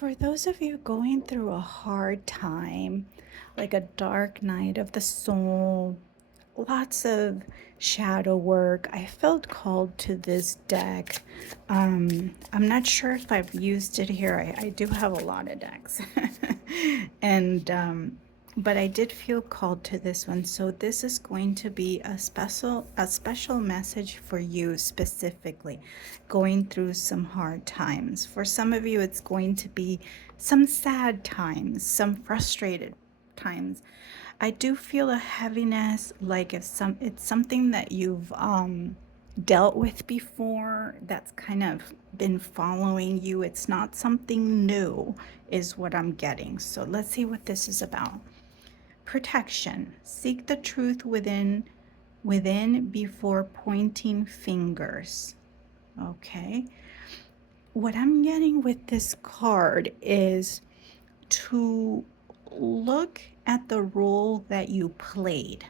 For those of you going through a hard time, like a dark night of the soul, lots of shadow work, I felt called to this deck. I'm not sure if I've used it here. I do have a lot of decks. and but I did feel called to this one. So this is going to be a special message for you specifically going through some hard times. For some of you it's going to be some sad times, some frustrated times. I do feel a heaviness, like if it's something that you've dealt with before, that's kind of been following you. It's not something new, is what I'm getting. So let's see what this is about. Protection. Seek the truth within before pointing fingers. Okay. What I'm getting with this card is to look at the role that you played.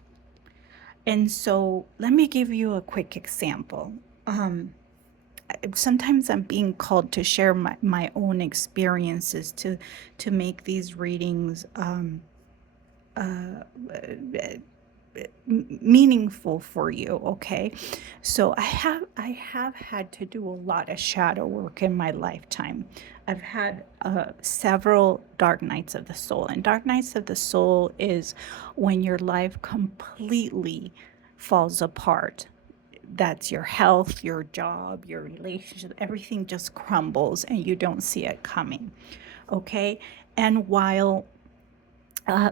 And so let me give you a quick example. Sometimes I'm being called to share my own experiences to make these readings meaningful for you. Okay, so I have had to do a lot of shadow work in my lifetime. I've had several dark nights of the soul, and dark nights of the soul is when your life completely falls apart. That's your health, your job, your relationship, everything just crumbles and you don't see it coming. Okay, and while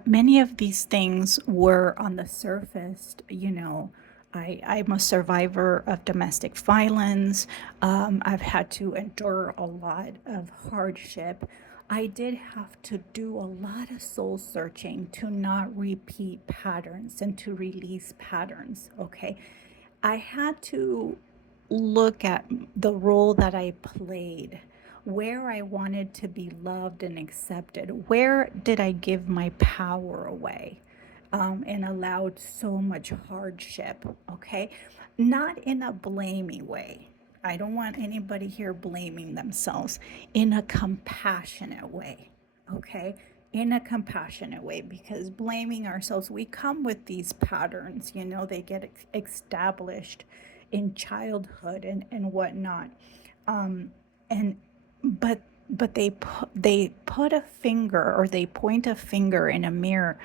many of these things were on the surface. I'm a survivor of domestic violence. I've had to endure a lot of hardship. I did have to do a lot of soul searching to not repeat patterns and to release patterns. Okay. I had to look at the role that I played, where I wanted to be loved and accepted. Where did I give my power away and allowed so much hardship? Okay. Not in a blaming way. I don't want anybody here blaming themselves, in a compassionate way. Okay. In a compassionate way, because blaming ourselves, we come with these patterns, they get established in childhood and whatnot. And but they put a finger, or they point a finger in a mirror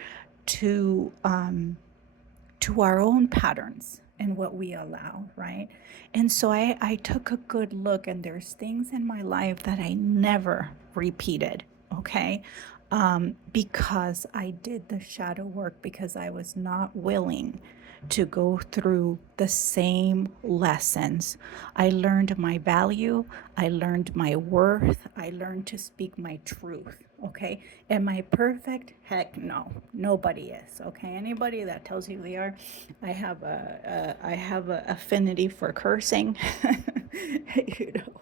to our own patterns and what we allow, right? And so I took a good look, and there's things in my life that I never repeated, okay? Because I did the shadow work, because I was not willing to go through the same lessons. I learned my value, I learned my worth, I learned to speak my truth. Okay. Am I perfect? Heck no. Nobody is. Okay. Anybody that tells you they are, I have a affinity for cursing. you know,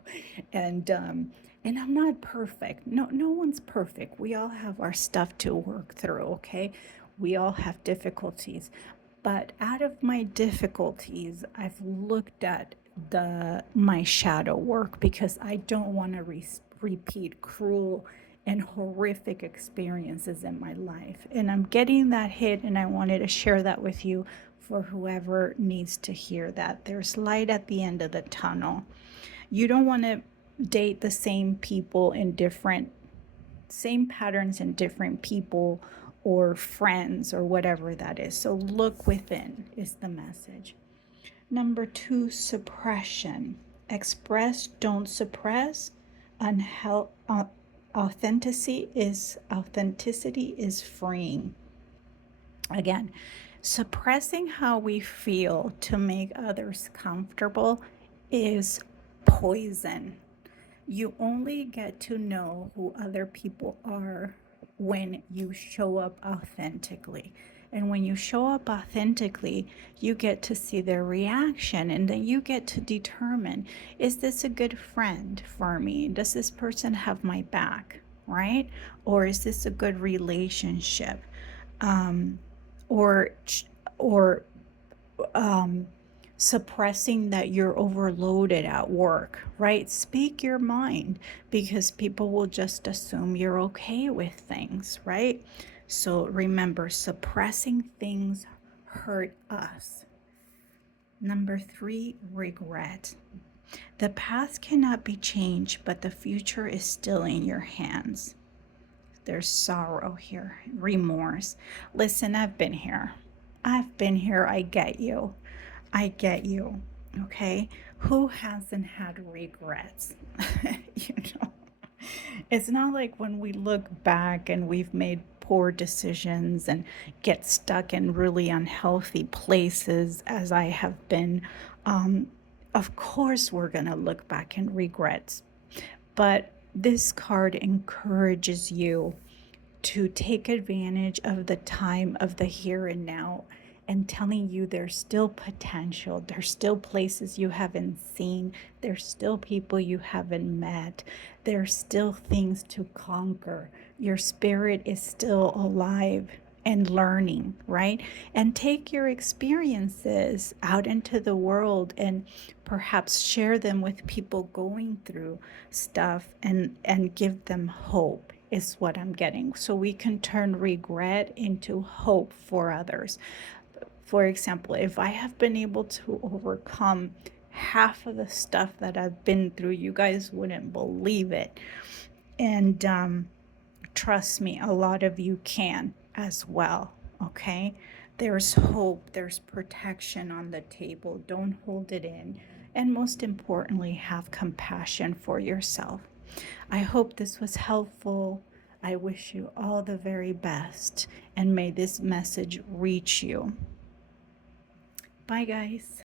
and I'm not perfect. No one's perfect. We all have our stuff to work through, okay? We all have difficulties. But out of my difficulties, I've looked at the my shadow work, because I don't want to repeat cruel and horrific experiences in my life. And I'm getting that hit, and I wanted to share that with you for whoever needs to hear that. There's light at the end of the tunnel. You don't want to date the same people in different same patterns in different people or friends or whatever that is. So look within is the message. Number 2, suppression. Express, don't suppress. Authenticity is freeing. Again, suppressing how we feel to make others comfortable is poison. You only get to know who other people are when you show up authentically. And when you show up authentically, you get to see their reaction, and then you get to determine, is this a good friend for me? Does this person have my back, right? Or is this a good relationship? Um, or or um, suppressing that you're overloaded at work, right? Speak your mind because people will just assume you're okay with things, right? So remember, suppressing things hurt us. Number three, regret. The past cannot be changed, but the future is still in your hands. There's sorrow here, remorse. Listen, I've been here. I've been here. I get you. I get you. Okay. Who hasn't had regrets? you know, it's not like when we look back and we've made poor decisions and get stuck in really unhealthy places, as I have been. Um, of course, we're going to look back and regret. But this card encourages you to take advantage of the time of the here and now and telling you there's still potential, there's still places you haven't seen, there's still people you haven't met, there's still things to conquer. Your spirit is still alive and learning, right? And take your experiences out into the world and perhaps share them with people going through stuff and give them hope is what I'm getting. So we can turn regret into hope for others. For example, if I have been able to overcome half of the stuff that I've been through, you guys wouldn't believe it. And trust me, a lot of you can as well. Okay. There's hope, there's protection on the table. Don't hold it in. And most importantly, have compassion for yourself. I hope this was helpful. I wish you all the very best, and may this message reach you. Bye, guys.